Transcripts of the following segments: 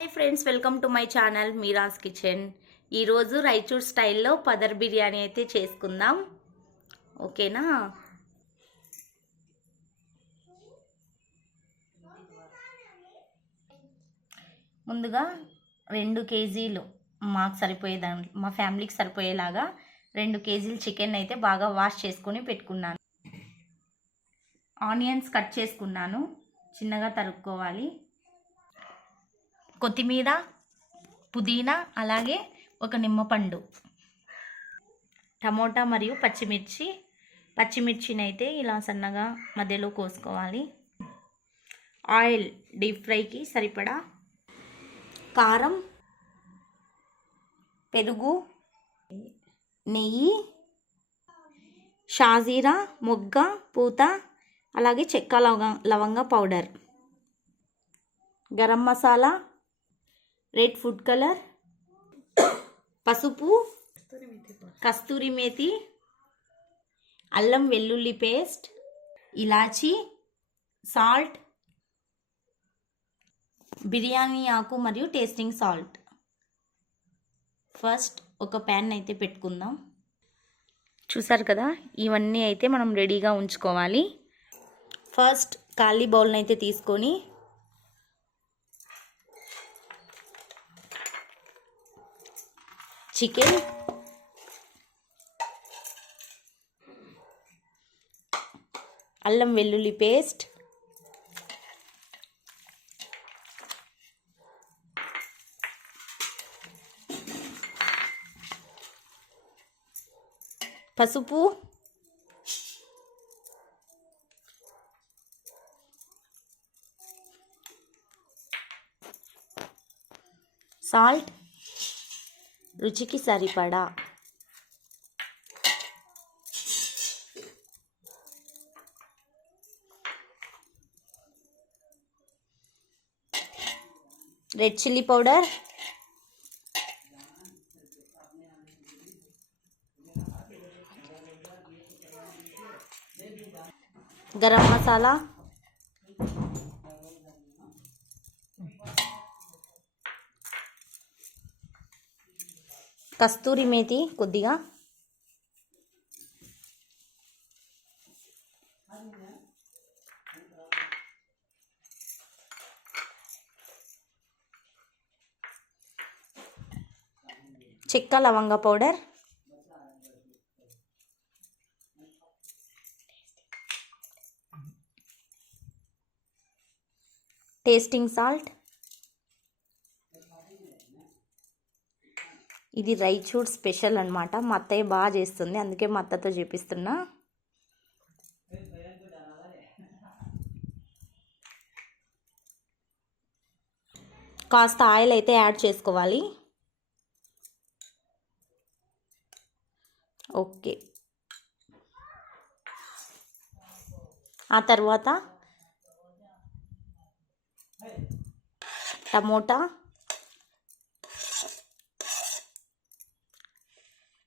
Hi friends, welcome to my channel Meera's kitchen. ఈరోజు రాయచూర్ స్టైల్లో పదర్ బిర్యానీ అయితే చేసుకుందాం. ఓకేనా? ముందుగా 2 కేజీలు మాకు మా ఫ్యామిలీకి సరిపోయేలాగా 2 కేజీలు చికెన్ అయితే బాగా వాష్ చేసుకొని పెట్టుకున్నాను. ఆనియన్స్ కట్ చేసుకున్నాను, చిన్నగా తరుక్కోవాలి. కొత్తిమీర, పుదీనా, అలాగే ఒక నిమ్మపండు, టమోటా మరియు పచ్చిమిర్చిని అయితే ఇలా సన్నగా మధ్యలో కోసుకోవాలి. ఆయిల్ డీప్ ఫ్రైకి సరిపడా, కారం, పెరుగు, నెయ్యి, షాజీరా, మొగ్గ, పూత, అలాగే చెక్క లవంగ powder, garam masala, red food colour, పసుపు, కస్తూరి మేతి, అల్లం వెల్లుల్లి పేస్ట్, ఇలాచీ, సాల్ట్, బిర్యానీ ఆకు మరియు టేస్టింగ్ సాల్ట్. ఫస్ట్ ఒక ప్యాన్ అయితే పెట్టుకుందాం. చూసారు కదా, ఇవన్నీ అయితే మనం రెడీగా ఉంచుకోవాలి. ఫస్ట్ ఖాళీ బౌల్ని అయితే తీసుకొని చికెన్, అల్లం వెల్లుల్లి పేస్ట్, పసుపు, సాల్ట్ రుచికి సరిపడా, red chilli powder, garam masala, kasuri methi కొద్దిగా, చెక్క లవంగ పౌడర్, టేస్టింగ్ సాల్ట్. ఇది రాయచూర్ స్పెషల్ అన్నమాట. మా అత్తయ్య బాగా చేస్తుంది, అందుకే మా అత్తతో చేపిస్తున్నా. కాస్త ఆయిల్ అయితే యాడ్ చేసుకోవాలి. ఓకే, ఆ తర్వాత టమోటా,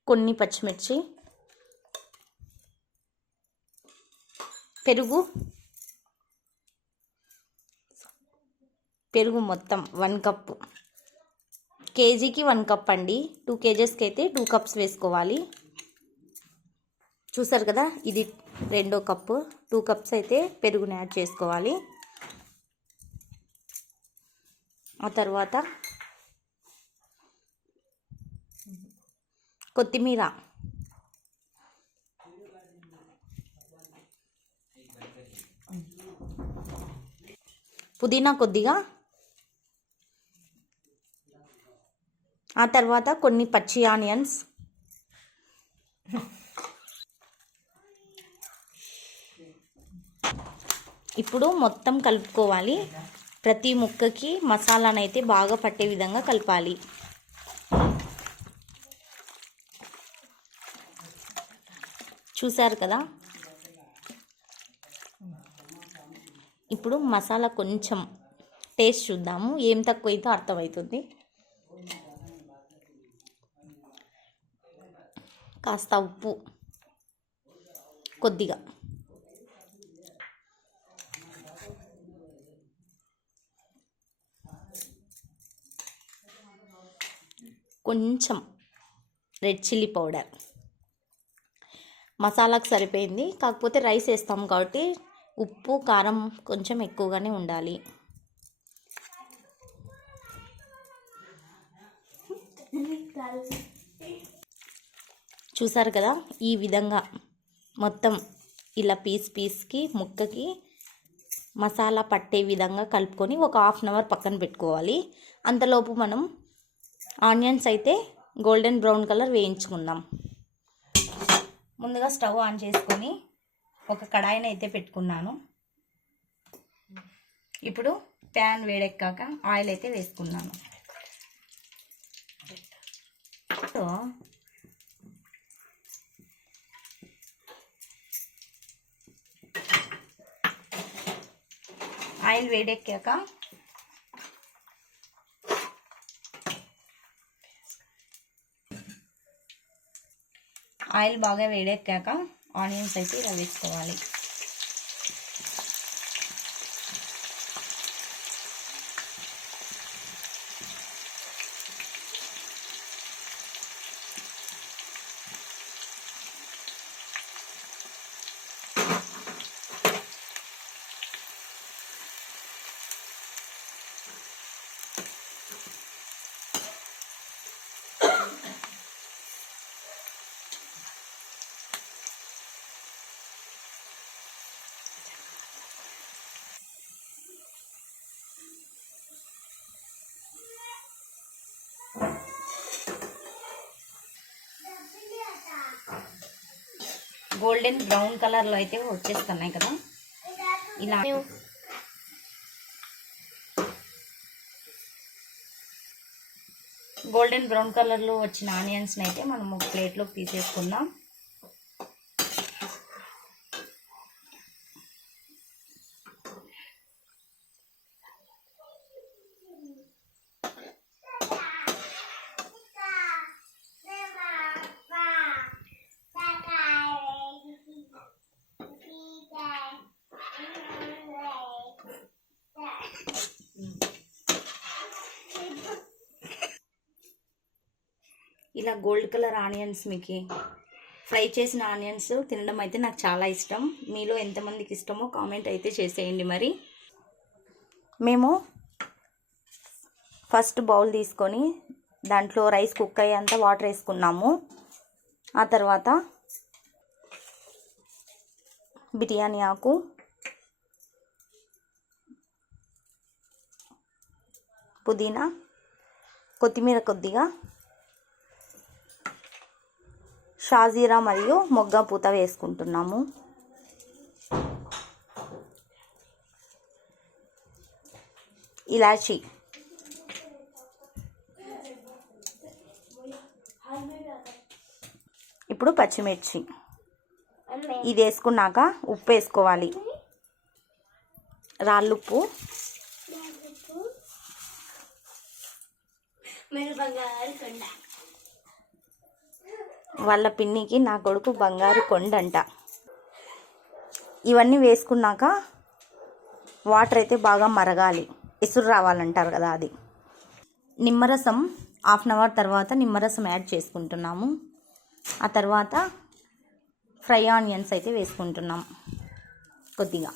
కొన్ని పచ్చిమిర్చి, పెరుగు మొత్తం 1 కప్పు. కేజీకి 1 కప్ అండి. 2 కేజెస్కి అయితే 2 కప్స్ వేసుకోవాలి. చూసారు కదా, ఇది 2వ కప్పు. 2 కప్స్ అయితే పెరుగుని యాడ్ చేసుకోవాలి. ఆ తర్వాత కొత్తిమీర, పుదీనా కొద్దిగా, ఆ తర్వాత కొన్ని పచ్చి ఆనియన్స్, ఇప్పుడు మొత్తం కలుపుకోవాలి. ప్రతి ముక్కకి మసాలానైతే బాగా పట్టే విధంగా కలపాలి. చూసారు కదా, ఇప్పుడు మసాలా కొంచెం టేస్ట్ చూద్దాము, ఏం తక్కువైతే అర్థమవుతుంది. కాస్త ఉప్పు కొద్దిగా, కొంచెం రెడ్ చిల్లీ పౌడర్. మసాలాకు సరిపోయింది, కాకపోతే రైస్ వేస్తాం కాబట్టి ఉప్పు కారం కొంచెం ఎక్కువగానే ఉండాలి. చూసారు కదా, ఈ విధంగా మొత్తం ఇలా పీస్కి ముక్కకి మసాలా పట్టే విధంగా కలుపుకొని ఒక హాఫ్ అన్ అవర్ పక్కన పెట్టుకోవాలి. అంతలోపు మనం ఆనియన్స్ అయితే గోల్డెన్ బ్రౌన్ కలర్ వేయించుకుందాం. ముందుగా స్టవ్ ఆన్ చేసుకొని ఒక కడాయిని అయితే పెట్టుకున్నాను. ఇప్పుడు ప్యాన్ వేడెక్కాక ఆయిల్ అయితే వేసుకున్నాను. ఆయిల్ వేడెక్కాక ఆయిల్ బాగా వేడెక్కాక ఆనియన్స్ అయితే ఇలా వేసుకోవాలి. గోల్డెన్ బ్రౌన్ కలర్లో అయితే వచ్చేస్తున్నాయి కదా, ఇలా గోల్డెన్ బ్రౌన్ కలర్లో వచ్చిన ఆనియన్స్ని అయితే మనం ఒక ప్లేట్లోకి తీసేసుకుందాం. ఇలా గోల్డ్ కలర్ ఆనియన్స్, మీకు ఫ్రై చేసిన ఆనియన్స్ తినడం అయితే నాకు చాలా ఇష్టం. మీలో ఎంతమందికి ఇష్టమో కామెంట్ అయితే చేసేయండి. మరి మేము ఫస్ట్ బౌల్ తీసుకొని దాంట్లో రైస్ కుక్ అయ్యేంత వాటర్ వేసుకున్నాము. ఆ తర్వాత బిర్యానీ ఆకు, పుదీనా, కొత్తిమీర కొద్దిగా, షాజీరా మరియు మొగ్గ పూత వేసుకుంటున్నాము. ఇలాచి, ఇప్పుడు పచ్చిమిర్చి. ఇది వేసుకున్నాక ఉప్పు వేసుకోవాలి. రాళ్ళుప్పు, వాళ్ళ పిన్నికి నా కొడుకు బంగారు కొండంట. ఇవన్నీ వేసుకున్నాక వాటర్ అయితే బాగా మరగాలి, ఎసురు రావాలంటారు కదా అది. నిమ్మరసం హాఫ్ అన్ అవర్ తర్వాత నిమ్మరసం యాడ్ చేసుకుంటున్నాము. ఆ తర్వాత ఫ్రై ఆనియన్స్ అయితే వేసుకుంటున్నాం కొద్దిగా.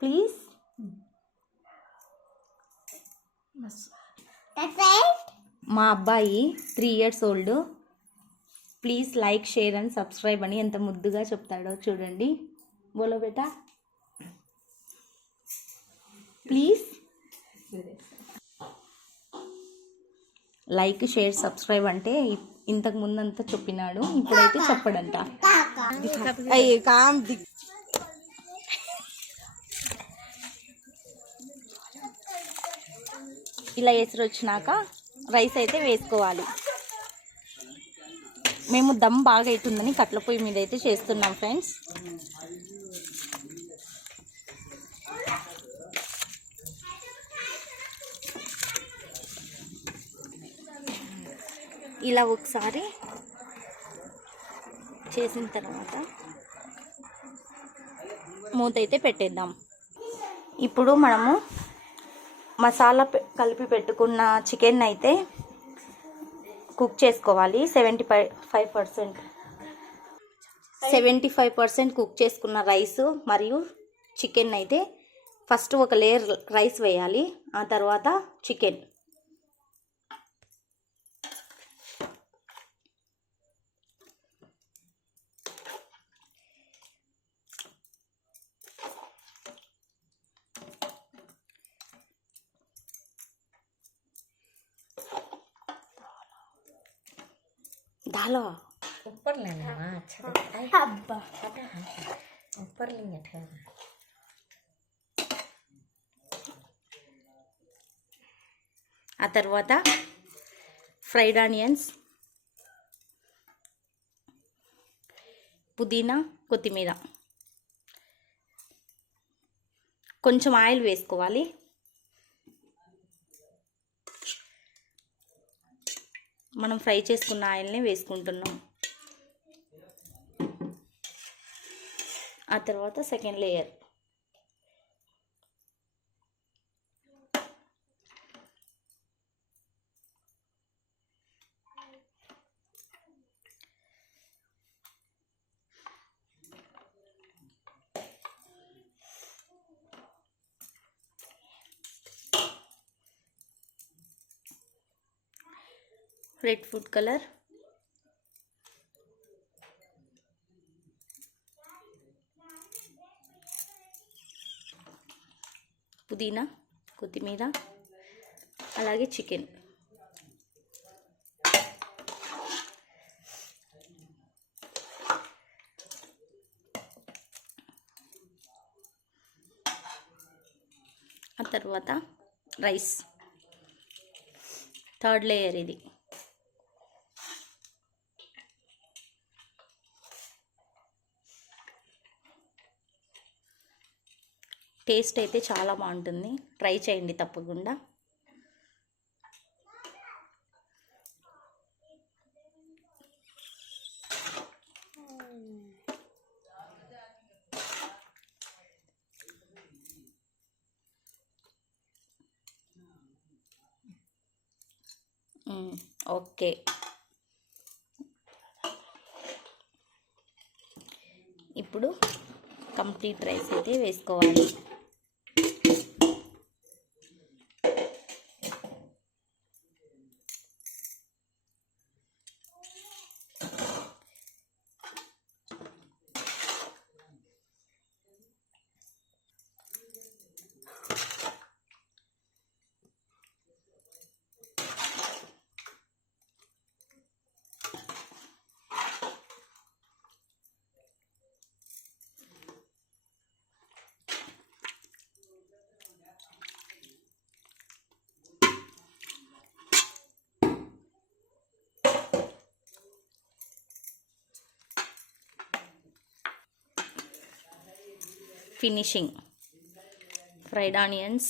ప్లీజ్ మా అబ్బాయి 3 years old. Please like, share and subscribe అని ఎంత ముద్దుగా చెప్తాడో చూడండి. బోలో బేటా, ప్లీజ్ లైక్, షేర్, సబ్స్క్రైబ్ అంటే ఇంతకు ముందంతా చెప్పినాడు, ఇప్పుడైతే చెప్పడంట. ఇలా ఎసురు వచ్చినాక రైస్ అయితే వేసుకోవాలి. మేము దమ్ బాగా అవుతుందని కట్ల పొయ్యి మీద అయితే చేస్తున్నాం ఫ్రెండ్స్. ఇలా ఒకసారి చేసిన తర్వాత మూత అయితే పెట్టేద్దాం. ఇప్పుడు మనము మసాలా కలిపి పెట్టుకున్న చికెన్ అయితే కుక్ చేసుకోవాలి. 75% కుక్ చేసుకున్న రైస్ మరియు చికెన్ అయితే ఫస్ట్ ఒక లేయర్ రైస్ వేయాలి, ఆ తర్వాత చికెన్. डालो ऊपर लेना है ना, अच्छा दिखता है। अब्बा पता है ऊपर लेंगे ठहर। ఆ తర్వాత ఫ్రైడ్ ఆనియన్స్, పుదీనా, కొత్తిమీర, కొంచెం ఆయిల్ వేసుకోవాలి. మనం ఫ్రై చేసుకున్న ఆయిల్ని వేసుకుంటున్నాం. ఆ తర్వాత second layer. Red food colour, పుదీనా, కొత్తిమీర, అలాగే చికెన్. ఆ తర్వాత రైస్, థర్డ్ లేయర్ ఇది. టేస్ట్ అయితే చాలా బాగుంటుంది, ట్రై చేయండి తప్పకుండా. ఓకే, ఇప్పుడు కంప్లీట్ రైస్ అయితే వేసుకోవాలి. ఫినిషింగ్ ఫ్రైడ్ ఆనియన్స్,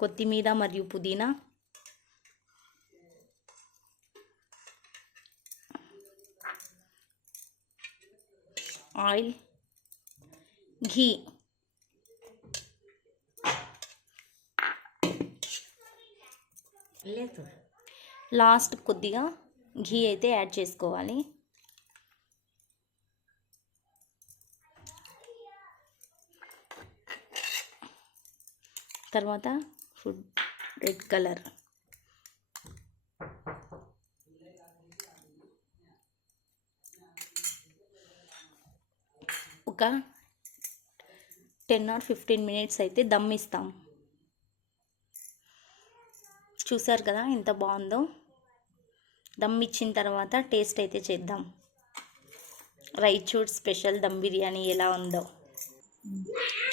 కొత్తిమీర మరియు పుదీనా, ఆయిల్, ఘీ, లాస్ట్ కొద్దిగా ఘీ అయితే యాడ్ చేసుకోవాలి. తర్వాత ఫుడ్ రెడ్ కలర్, ఒక 10 or 15 మినిట్స్ అయితే దమ్ ఇస్తాం. చూసారు కదా ఎంత బాగుందో. దమ్ ఇచ్చిన తర్వాత టేస్ట్ అయితే చేద్దాం. రైచూడ్ స్పెషల్ దమ్ బిర్యానీ ఎలా ఉందో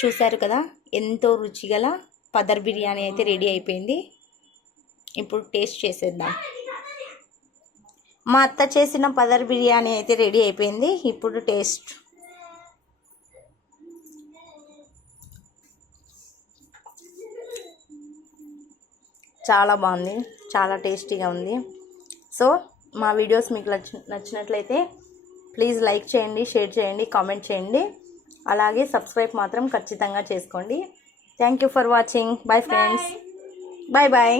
చూసారు కదా. ఎంతో రుచిగల పదర్ బిర్యానీ అయితే రెడీ అయిపోయింది. ఇప్పుడు టేస్ట్ చేసేద్దాం. మా అత్త చేసిన పదర్ బిర్యానీ అయితే రెడీ అయిపోయింది. ఇప్పుడు టేస్ట్. చాలా బాగుంది, చాలా టేస్టీగా ఉంది. సో మా వీడియోస్ మీకు నచ్చినట్లయితే ప్లీజ్ లైక్ చేయండి, షేర్ చేయండి, కామెంట్ చేయండి. అలాగే సబ్స్క్రైబ్ మాత్రం ఖచ్చితంగా చేసుకోండి. Thank you for watching. Bye friends. Bye bye.